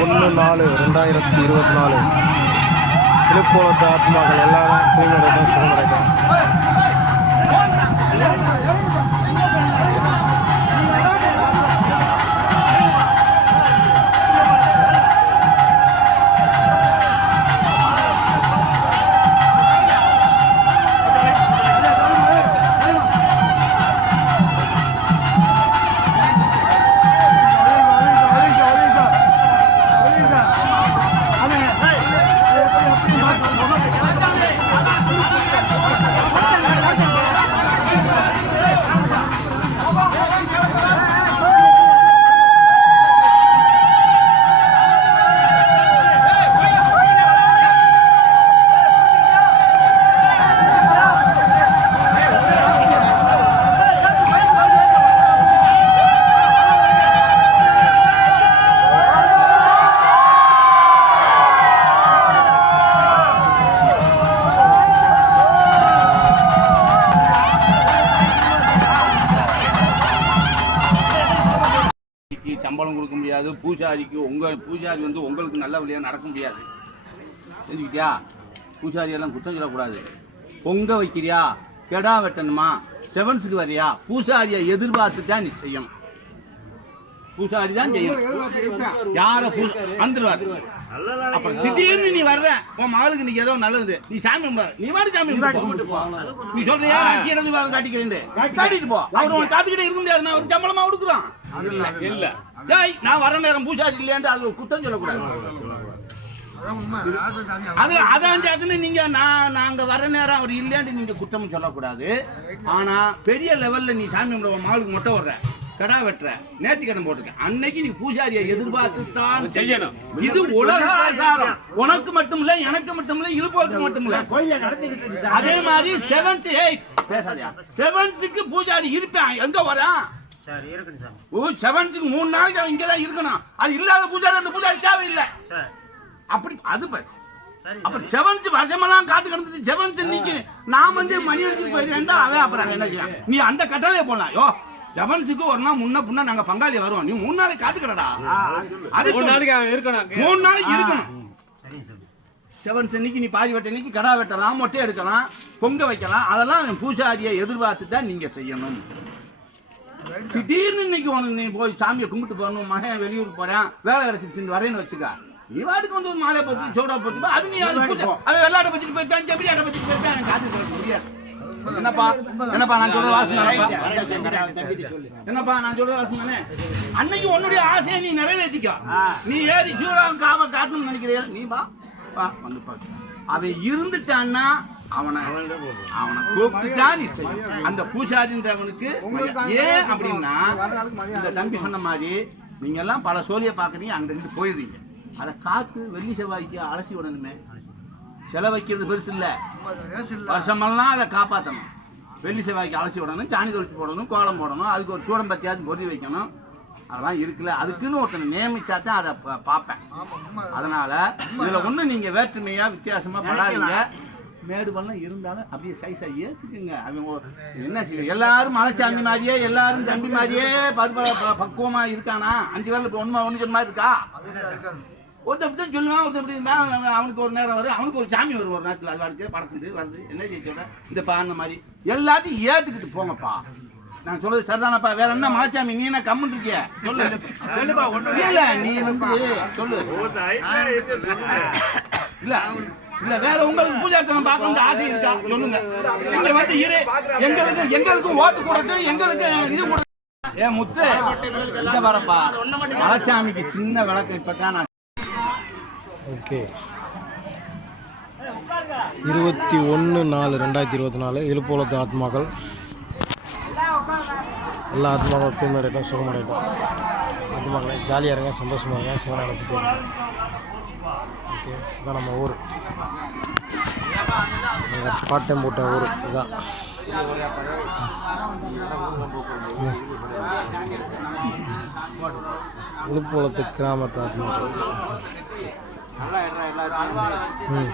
ஒன்று நாலு ரெண்டாயிரத்தி இருபத்தி நாலு. திருப்போலத்து ஆத்மாக்கள் எல்லாரும் தூய்மையடைக்கும் சுகமடைக்கும் முடியாது பூஜாரிக்கு உங்க பூஜாரி வந்து உங்களுக்கு நல்ல வழியாக நடக்க முடியாது. தெரிஞ்சுக்கிட்டியா? பூஜாரி எல்லாம் குற்றம் சொல்லக்கூடாது. பொங்க வைக்கிறியா? கெடா வெட்டணுமா? செவன்ஸுக்கு வரியா? பூசாரியை எதிர்பார்த்து தான் நீ செய்யணும். பூசாரி தான் செய்யணும் யார வந்துருவாரு. அப்புறம் திடீர்னு நீ வர்ற உன் மகளுக்கு நீ ஏதோ நல்லது. நீ சாமி கும்பிடு. நீ வாடி சாமி. நீ சொல்றியா அச்சி இடது வாங்க காட்டிக்கிறேன் காட்டிட்டு போ. அவர் காத்துக்கிட்டே இருக்க முடியாது. நான் அவருக்கு சம்பளமா கொடுக்குறான் இல்ல. ஏய் நான் வர நேரம் பூசாரி இல்லையாண்டு அது குத்தம் சொல்லக்கூடாது. அதுல அதான் அதுன்னு நீங்க நான் நாங்க வர நேரம் அவர் இல்லையாண்டு நீங்க குற்றம் சொல்லக்கூடாது. ஆனா பெரிய லெவல்ல நீ சாமி கும்பிட மகளுக்கு மொட்டை வர்ற கடா வெட்டுற நேர்த்தி கடன் போட்டிருக்க. அன்னைக்கு நீ பூஜாரியை எதிர்பார்த்து தான் செய்யணும். இது உலக ஆசாரம். உனக்கு மட்டும் இல்ல எனக்கு மட்டும் இல்ல இருப்போருக்கு மட்டும் இல்ல. அதே மாதிரி செவன்த் எயிட் பேசாதயா. செவன்த்துக்கு பூஜாரி இருப்பேன். எங்க வரான்? சார் இருக்குங்க சார். ஓ செவன்த்துக்கு மூணு நாளைக்கு அவன் இங்கதான் இருக்கணும். அது இல்லாத பூஜாரி அந்த பூஜாரி தேவையில்லை. சார். அப்படி அது ப- சரி அப்புறம் செவன்த் வருஷமெல்லாம் காத்து கிடந்துட்டு செவன்த் இன்னைக்கு நான் வந்து மணி அடிச்சுட்டு போயிருந்தா அவன் அப்புறம் என்ன செய்ய நீ அந்த கட்டளையை போடலாம். யோ செவன்ஸுக்கு ஒரு நாள் முன்ன புண்ணா நாங்க பங்காளி வருவோம். நீ மூணு நாளைக்கு காத்துக்கிறடா அது மூணு நாளைக்கு இருக்கணும் மூணு நாளைக்கு இருக்கணும். செவன்ஸ் அன்னைக்கு நீ பாதி வெட்ட அன்னைக்கு கடா வெட்டலாம் மொட்டை எடுக்கலாம் பொங்க வைக்கலாம். அதெல்லாம் பூசாரியை எதிர்பார்த்து தான் நீங்க செய்யணும். திடீர்னு இன்னைக்கு உனக்கு நீ போய் சாமியை கும்பிட்டு போகணும் மகன் வெளியூருக்கு போறேன் வேலை கிடைச்சிருச்சு வரேன்னு வச்சுக்க. நீ வாட்டுக்கு வந்து ஒரு மாலையை போட்டு சோடா போட்டு. அது நீ அது அவன் வெள்ளாட்டை பத்திட்டு போயிட்டான் செப்பியாட்டை பத்திட்டு போயிட்டான் எனக்கு கேட்க முடியாது என்னப்பா? என்னப்பா நான் சொல்ற வாசனை என்னப்பா நான் சொல்ற வாசனை அன்னைக்கு உன்னுடைய ஆசையை நீ நிறைவேற்றிக்கோ நீ ஏறி காவ காட்டணும்னு நினைக்கிறியா? நீ வா. வா வந்து பாரு. அவன் இருந்துட்டான்னா அவனை அவனை கூப்பிட்டுட்டா நீ செய்யும். அந்த பூசாரின்றவனுக்கு ஏன் அப்படின்னா இந்த தம்பி சொன்ன மாதிரி நீங்க எல்லாம் பல சோழியை பாக்குறீங்க அங்க இருந்து போயிடுறீங்க. அதை காத்து வெள்ளி செவ்வாய்க்கு அலசி விடணுமே. செலவைக்கிறது பெருசு இல்ல. வருஷமெல்லாம் அதை காப்பாற்றணும் வெள்ளி செவ்வாய்க்கு அலசி விடணும் சாணி தொழிச்சு போடணும் கோலம் போடணும் அதுக்கு ஒரு சூடம் பத்தியாச்சும் பொருதி வைக்கணும். அதெல்லாம் இருக்குல்ல. அதுக்குன்னு ஒருத்தனை நியமிச்சா தான் அதை பார்ப்பேன். அதனால இதுல ஒண்ணு நீங்க வேற்றுமையா வித்தியாசமா படாதீங்க. மேடு பள்ளம் இருந்தாலும் அப்படியே சைஸா ஏத்துக்குங்க. அவன் ஒரு- என்ன செய்ய எல்லாரும் மலைச்சாமி மாதிரியே எல்லாரும் தம்பி மாதிரியே பருப்ப ப- பக்குவமா இருக்கானா? அஞ்சு பேர்ல இப்ப ஒண்ணு சொன்ன மாதிரி இருக்கா? ஒருத்தன் அப்படி தான் சொல்லுவான் ஒருத்தன் அப்படி இருந்தா அவன் அவனுக்கு ஒரு நேரம் வரும். அவனுக்கு ஒரு சாமி வரும் ஒரு நேரத்தில் அது வருது படக்குது வருது. என்ன செய்ய சொல்ற? இந்த பாருன மாதிரி. எல்லாத்தையும் ஏத்துக்கிட்டு போங்கப்பா. நான் சொல்றது சரிதானப்பா. வேற என்ன மலைச்சாமி? நீ என்ன கம்முன்னு இருக்கிய? சொல்லு. சொல்லுப்பா இல்ல நீ வந்து சொல்லு. இல்ல. இல்ல வேற உங்களுக்கு பூஜா பூஜாத்தனம் பார்க்கணும் ஆசை இருக்கா? சொல்லுங்க. நீங்க வந்து இரு. எங்களுக்கு எங்களுக்கு ஓட்டு கொடுத்து எங்களுக்கு இது கொடுத்து ஏ முத்து இந்த வரப்பா. மலைச்சாமிக்கு சின்ன விளக்கு இப்பதான் நான் ஓகே. இருபத்தி ஒன்று நாலு ரெண்டாயிரத்தி இருபத்தி நாலு இழுப்போலத்து ஆத்மாக்கள். எல்லா ஆத்மாக்களும் தூய்மையடையட்டும் சுகமடையட்டும். ஆத்மாக்களை ஜாலியாக இருங்க சந்தோஷமாக இருங்க சிவனை அழைச்சிட்டு ஓகே இதான் நம்ம ஊர். பாட்டம் போட்ட ஊர் இதுதான். இழுப்போலத்து கிராமத்து ஆத்மாக்கள் ம்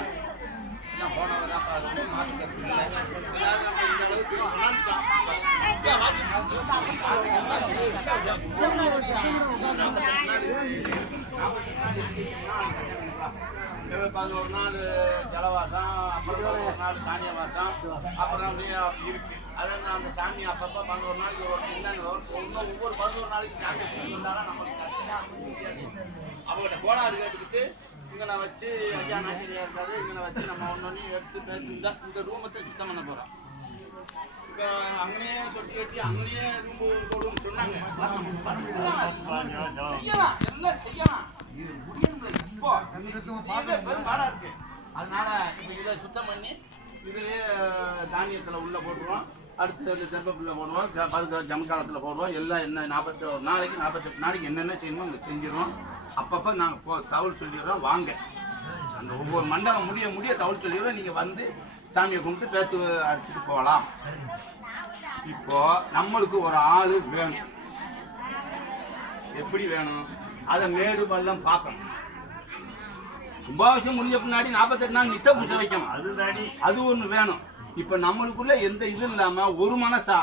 உண்மைதான்ப்பா, ரொம்ப மாற்று கருத்து இல்லை. எல்லாரும் நம்ம இந்த அளவுக்கு சொன்னாலும் பதினோரு நாள் ஜலவாசம் அப்புறம் ஒரு நாள் தானிய அப்புறம் இருக்கு அதான் அந்த சாமி அப்பப்போ பதினோரு நாளைக்கு ஒரு என்னங்க ஒவ்வொரு பதினோரு நாளைக்கு சாமி இருந்தாலும் நம்மளுக்கு அவங்கள்ட்ட கோளாறு கேட்டுக்கிட்டு இங்கே வச்சு ஐயா நாச்சரியா இருக்காது இங்கே வச்சு நம்ம ஒன்று எடுத்து பேசி இந்த இந்த ரூமத்தை சுத்தம் பண்ண போகிறோம் இப்போ அங்கேயே தொட்டி கட்டி அங்கேயே ரூம் போடுன்னு சொன்னாங்க செய்யலாம் எல்லாம் செய்யலாம் இது முடியல இப்போ பெரும் பாடா இருக்கு அதனால இப்போ இதை சுத்தம் பண்ணி இதுலேயே தானியத்தில் உள்ளே போட்டுருவோம் அடுத்து அந்த செம்பப்புள்ள போடுவோம் க- ஜமக்காலத்தில் போடுவோம் எல்லாம் என்ன நாற்பத்தி ஒரு நாளைக்கு நாற்பத்தெட்டு நாளைக்கு என்னென்ன செய்யணுமோ அங்கே செஞ்சிடுவோம் அப்பப்போ நாங்கள் போ தகவல் சொல்லிடுறோம். வாங்க. அந்த ஒவ்வொரு மண்டபம் முடிய முடிய தகவல் சொல்லிடுறோம். நீங்கள் வந்து சாமியை கும்பிட்டு பேத்து அடிச்சுட்டு போகலாம். இப்போ நம்மளுக்கு ஒரு ஆள் வேணும். எப்படி வேணும்? அதை மேடு பள்ளம் பார்க்கணும். கும்பாபிஷேகம் முடிஞ்ச பின்னாடி நாற்பத்தெட்டு நாள் நித்த பூஜை வைக்கணும். அதுதானே அது ஒண்ணு வேணும். இப்ப நம்மளுக்குள்ள எந்த இது இல்லாம ஒரு மனசா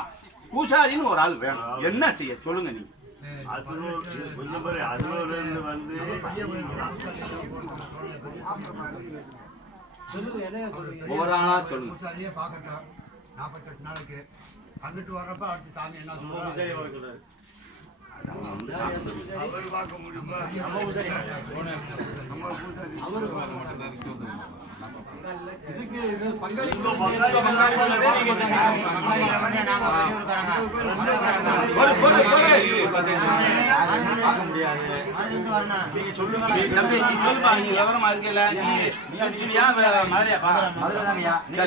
பூசாரின்னு ஒரு ஆள் வேணும். என்ன செய்ய? சொல்லுங்க நீங்க. அதுல இருந்து வந்து ஆளா சொல்லுங்க. சரியா நாற்பத்தெட்டு நாளைக்கு அங்கிட்டு வர்றப்ப அடுத்து சாமி என்ன சொல்லுவாங்க அவர் பார்க்க முடியுமா பொறு,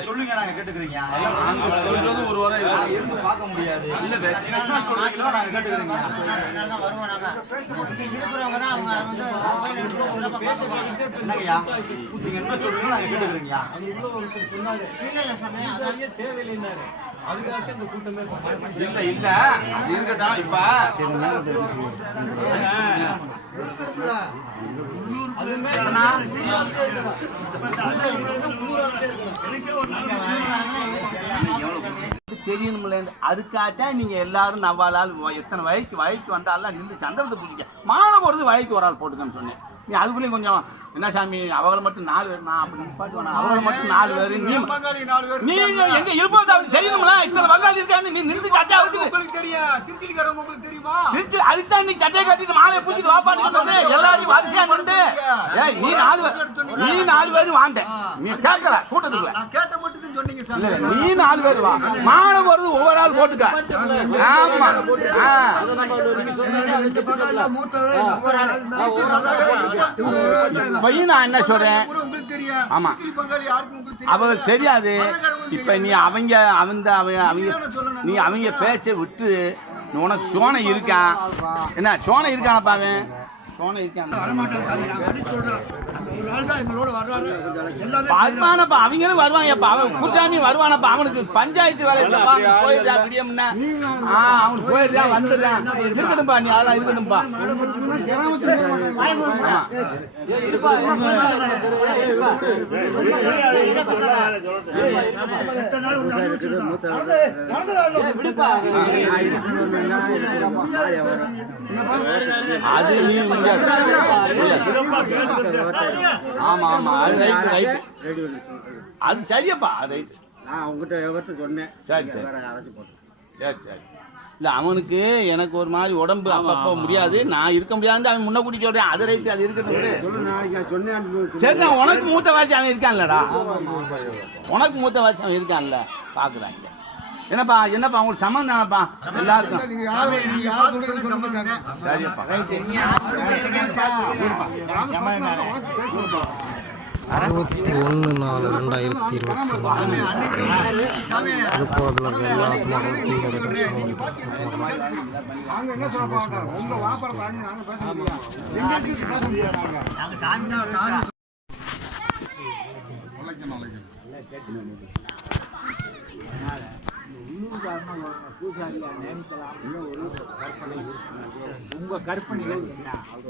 சொல்லுங்க நாங்க கேட்டுக்கிறீங்க ஒரு வாரம் இருந்து பார்க்க முடியாது இல்ல என்ன சொல்றீங்களோ நாங்க நீங்க என்ன சொல்றீங்களோ நாங்க கேட்டுக்கிறீங்க இல்ல இல்ல. அது இருக்கட்டும் இப்ப. அண்ணா, தெரியணும்ல அதுக்காகத்தான் நீங்க எல்லாரும் நவ்வாளால் எத்தனை வயக்கு வயக்கு வந்தாலும் நின்று சந்தனத்தை பிடிக்க மாலை போடுறது வயக்கு ஒரு ஆள் போட்டுக்கன்னு சொன்னேன். நீ அதுக்குள்ளேயும் கொஞ்சம் என்ன சாமி அவங்கள மட்டும் நாலு பேர் நான் அப்படி நிப்பாட்டுவேன் அவங்கள மட்டும் நாலு பேர். நீ நீங்க எங்க இருப்பது அவருக்கு தெரியணும்ல? இத்தனை பங்காளி இருக்கான்னு நீ நின்று சட்டை அவருக்கு உங்களுக்கு தெரியும். திருச்சிலிக்காரங்க உங்களுக்கு தெரியுமா? திருச்சி அதுதான் நீ சட்டையை கட்டிட்டு மாலையை பூச்சிட்டு வாப்பான்னு சொன்னது எல்லாரையும் வரிசையா நின்று ஏய் நீ நாலு பேர். நீ நாலு பேரும் வாண்ட. நீ கேட்கல கூட்டத்துக்குள்ள. நான் கேட்ட மட்டும் நீ நாலு பேர் வா. மாலை வருது ஒவ்வொரு ஆள் போட்டுக்க. ஆமா. நான் என்ன சொல்றேன் ஆமா. திருச்சி அவங்களுக்கு தெரியாது. இப்ப நீ அவங்க அவங்க அவங்க அவங்க நீ அவங்க பேச்சை விட்டு உனக்கு சோனை இருக்கான் என்ன சோனை இருக்கானப்பா பாவன் சோனை இருக்கான். வருவானப்பா அவங்களும் வருவாங்கப்பா. அவன் குருசாமி வருவானப்பா. அவனுக்கு பஞ்சாயத்து வேலை இல்லப்பா. போயிடுறா விடியம்னா. ஆ அவன் போயிடுறா வந்துடுறான் இருக்கட்டும்பா நீ அதெல்லாம் இருக்கட்டும்பா. அது நீ முடியாது ஆமா ஆமா. அது ரைட் ரைட் அது சரியப்பா அது ரைட் நான் உங்ககிட்ட விவரத்தை சொன்னேன். சரி, சரி. வேற யாராச்சும் போட்டு. சரி சரி. இல்ல அவனுக்கு எனக்கு ஒரு மாதிரி உடம்பு அப்பப்போ முடியாது. நான் இருக்க முடியாது அவன் முன்ன கூட்டி சொல்றேன். அது ரைட்டு அது இருக்கட்டும் சரி நான் உனக்கு மூத்த வாசி அவன் இருக்கான்லடா. உனக்கு மூத்த வாசி அவன் இருக்கான்ல. பாக்குறாங்க. என்னப்பா என்னப்பா உங்களுக்கு சம்மந்தம் தானப்பா? எல்லாருக்கும். சரியப்பா இருபத்தி ஒன்று நாலு ரெண்டாயிரத்தி இருபத்தி நாலு திருப்பூரத்தில் இருக்க எல்லா ஆத்மாக்களும் தீவிர நாங்க என்ன சொல்ல போறோம் உங்க வியாபாரம் பண்ணி நாங்க பேச முடியாது எங்க இடத்துக்கு பேச முடியாது நாங்க சாமி சாமி உள்ளூர்காரனா வரணும் உங்க கற்பனைகள் என்ன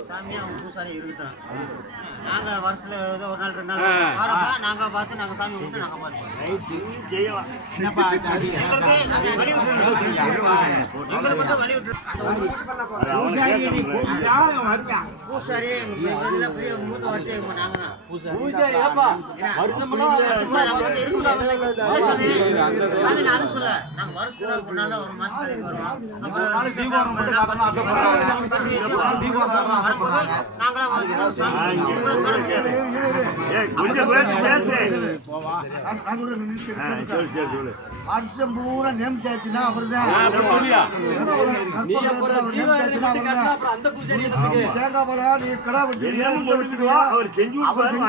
சாமி அவங்க பூசாரி இருக்கட்டும் நாங்க வருஷத்துல ஏதோ ஒரு நாள் ரெண்டு நாள் வரோம்னா நாங்க பார்த்து நாங்க சாமி கும்பிட்டு நாங்க பார்ப்போம் செய்யலாம் என்னப்பா அது? எங்களுக்கு வழி வருவான். பூசாரி எங்க எங்க இதுல பெரிய மூத்த வருஷம் எங்க நாங்க தான் பூசாரி வந்து இருக்கோம். இல்ல சாமி, சாமி நான் அதுக்கு சொல்ல நாங்க ஒரு நாள் ஒரு மாசம் வருவோம். அப்புறம் தீபாவளி மட்டும் ஆசைப்படுறாங்க. தீபாவளி ஆசைப்படுறாங்க. நாங்களாம் வருஷம் பூரா நியமிச்சாச்சுன்னா அவர்தான் நீ அப்புறம் தீபாவளி மட்டும் கட்டினா அப்புறம் அந்த பூசாரி எதுக்கு? தேங்காய் பழம் நீ கடை வெட்டி தெரியாம போட்டுக்கிட்டு அவர் செஞ்சு கொடுப்பாரு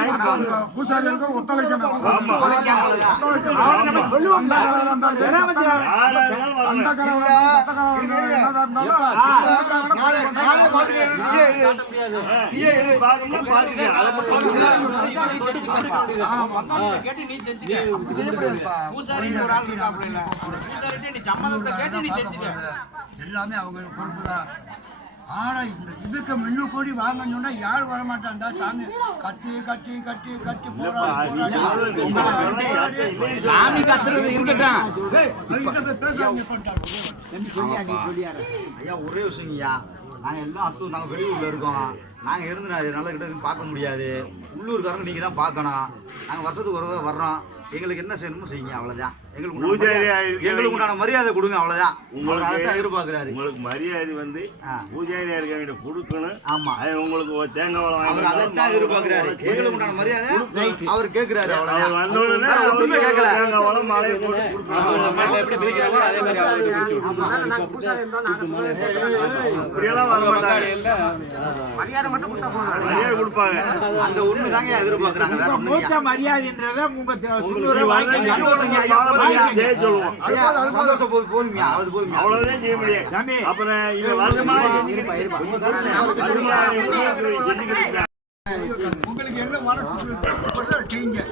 எல்லாமே அவங்க பொறுப்பு தான் ஆனா இந்த இதுக்கு முன்னு கோடி வாங்கன்னு சொன்னா யார் வர மாட்டான்டா சாமி கட்டி கட்டி கட்டி போராடி சாமி கத்துறது இருக்கட்டும். ஐயா ஒரே விஷயங்கய்யா. நாங்கள் எல்லாம் அசு நாங்கள் வெளியூரில் இருக்கோம். நாங்கள் இருந்து நல்ல கிட்ட பார்க்க முடியாது. உள்ளூர்காரங்க நீங்கள் தான் பார்க்கணும். நாங்கள் வருஷத்துக்கு ஒரு தடவை வர்றோம். எங்களுக்கு என்ன செய்யணுமோ செய்யுங்க அவ்வளோதான் எங்களுக்கு மரியாதை- எங்களுக்கு உண்டான மரியாதை கொடுங்க அவ்வளோதான் உங்களுக்கு- எதிர்பார்க்குறாரு. உங்களுக்கு மரியாதை வந்து. பூஜாரியா இருக்க கொடுக்கணும். ஆமா. உங்களுக்கு தேங்காய் அவர் வாங்கி அதைத்தான் எதிர்பார்க்குறாரு. எங்களுக்கு உண்டான மரியாதை அவர் கேட்குறாரு ஒண்ணுமே கேட்கல. தேங்காய் பழம் மாலையை போட்டு கொடுக்கணும். நம்ம எப்படி பிரிக்கிறாங்களோ அதே மாதிரி அவருக்கு பிரிச்சு விட்டுருவோம். அப்படியெல்லாம் வர மாட்டாங்க. மரியாதை கொடுப்பாங்க. அந்த ஒண்ணு தாங்க எதிர்பார்க்குறாங்க வேற இல்லையா. மரியாதைன்றத உங்க அவ்வளவுதான் செய்ய முடியும் அப்புறம் இவன் செஞ்சுக்கிட்டு உங்களுக்கு என்ன மனசு செய்யுங்க.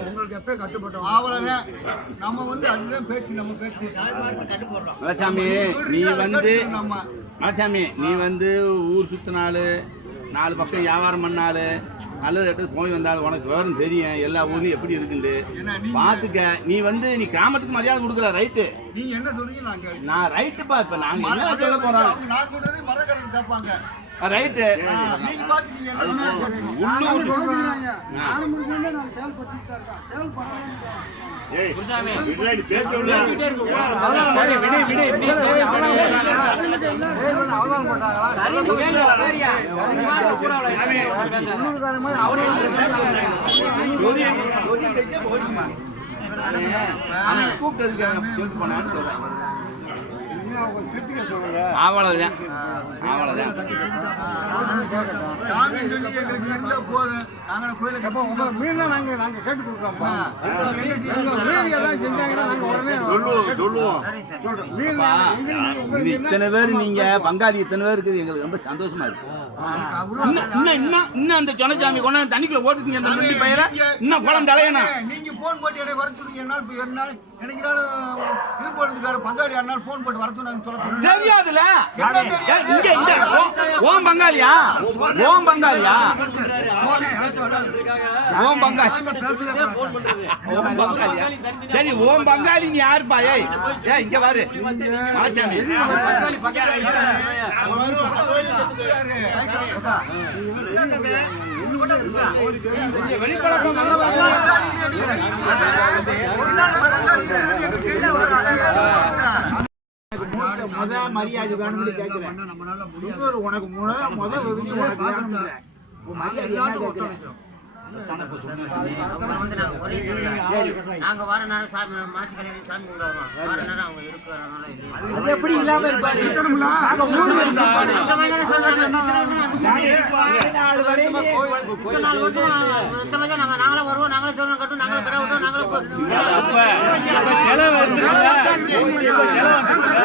உங்களுக்கு எப்ப கட்டுப்பட்டோம்? அவ்வளவுதான். நம்ம வந்து அதுதான் பேச்சு நம்ம பேச்சு. மலைச்சாமி நீ வந்து நம்ம. நீ வந்து ஊர் சுத்தினாலு நாலு பக்கம் வியாபாரம் பண்ணாலு நல்லது இடத்துக்கு போய் வந்தாலும் உனக்கு விவரம் தெரியும் எல்லா ஊர்லயும் எப்படி இருக்குண்டு பாத்துக்க நீ வந்து நீ கிராமத்துக்கு மரியாதை கொடுக்கல ரைட்டு நீங்க என்ன சொல்றீங்க நான் ரைட்டுப்பா இப்ப நாங்க மர- என்ன சொல்ல மாதிரி ரைட்டு விடாது. கூப்பிட்டதுக்கு போனான்னு சொல்றேன் அவ்வளவுதான். அவ்வளவுதான். சாமி சொல்லி எங்களுக்கு இருந்தா போதும் கோயிலுக்கு மீன் கேட்டு கொடுக்குறோம். சொல்லுவோம். இத்தனை பேர் நீங்க பங்காளி இத்தனை பேர் இருக்குது. எங்களுக்கு ரொம்ப சந்தோஷமா இருக்கு. இன்னும் இன்னும் இன்னும் இன்னும் அந்த சொன்னசாமி கொண்டாந்து தண்ணிக்குள்ள போட்டுக்கீங்க அந்த நொண்டி பயிரை இன்னும் குளம் தலையணும் நீங்க போன் போட்டு என்னை வர சொல்லுங்க என்னால் என்னால் எனக்கு இது போடுறதுக்கார பங்காளி யாருனாலும் போன் போட்டு வர சொன்னாங்க சொல்ல தெரியாதுல இங்க இங்க ஓ- ஓம் பங்காளியா ஓம் பங்காளியா ஓம் பங்காளி ஓம் பங்காளியா சரி ஓம் பங்காளி நீ யாருப்பா ஏய் ஏய் இங்க வெளிப்பழக்கம் முத மரியாதை வேணும்னு கேட்கிறேன் உனக்கு முத உனக்கு மரியாதை நாங்க ஒரே இதுல நாங்க வர நேரம் சாமி மாசி கல்யாணம் சாமி கும்பிட வருவோம் வர நேரம் அவங்க இருக்கிறனால இல்லை அது எப்படி இல்லாம இருப்பாரு நாங்க இத்தனை நாலு வருஷமா இந்த மாதிரி நாங்க நாங்களே வருவோம் நாங்களே தோரணம் கட்டும் நாங்களே கடை விட்டோம் நாங்களே போ- அப்ப இப்ப செலவு வந்துருக்குல்ல? இப்ப செலவு வந்துருக்குல்ல?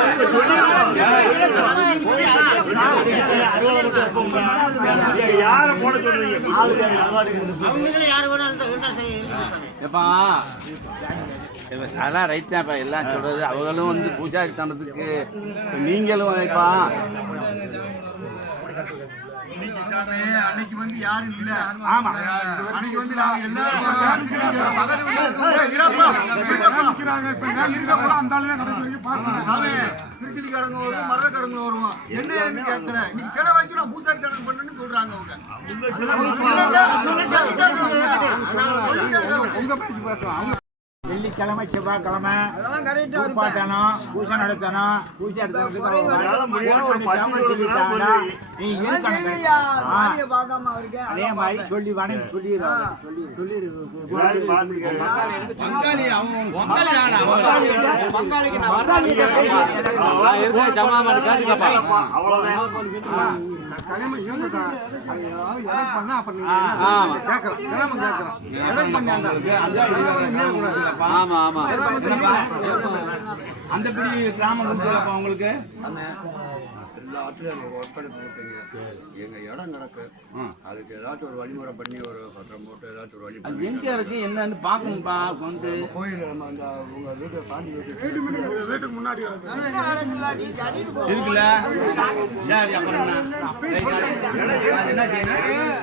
அலுவலகத்தை வைப்போங்க. ஏய், யாரை போட சொல்றீங்க? இப்ப அதெல்லாம் ரைட் தான் இப்ப எல்லாம் சொல்றது. அவங்களும் வந்து பூஜாரி தனத்துக்கு நீங்களும் சாமி, அன்னைக்கு வந்து யாரும் இல்ல அன்னைக்கு வந்து நாங்க எல்லாரும் திருச்சிலிக்காரங்க வருவோம் மரதக்காரங்க வருவோம் என்ன கேட்கல இன்னைக்கு சிலை வச்சு நான் பூசாரி தனம் பண்றேன்னு சொல்றாங்க அவங்க உங்க பேச்சு வெள்ளிக்கிழமை செவ்வாய்க்கிழமை பாட்டணும் பூஜை நடத்தணும் பூஜை நடத்துறதுக்கு ஒரு பத்து சொல்லிட்டாங்க நீ இருக்கணும் ஆ. அதே பங்காளி அவங்க பங்காளி தானே அவங்க பங்காளிக்கு ஆமா ஆமா அந்த பிடி கிராமம் உங்களுக்கு எல்லாத்துலயும் அந்த ஒப்படை போட்டுங்க. எங்க இடம் நடக்கு. அதுக்கு ஏதாச்சும் ஒரு வழிமுறை பண்ணி ஒரு பத்திரம் போட்டு ஏதாச்சும் ஒரு வழி அது பண்ணி எங்க இருக்கு? என்னன்னு பாக்கணும்பா வந்து. கோயில் நம்ம அந்த உங்க வீட்டு பாண்டி வீட்டு இருக்குல்ல? சரி அப்புறம். என்ன செய்யணும்?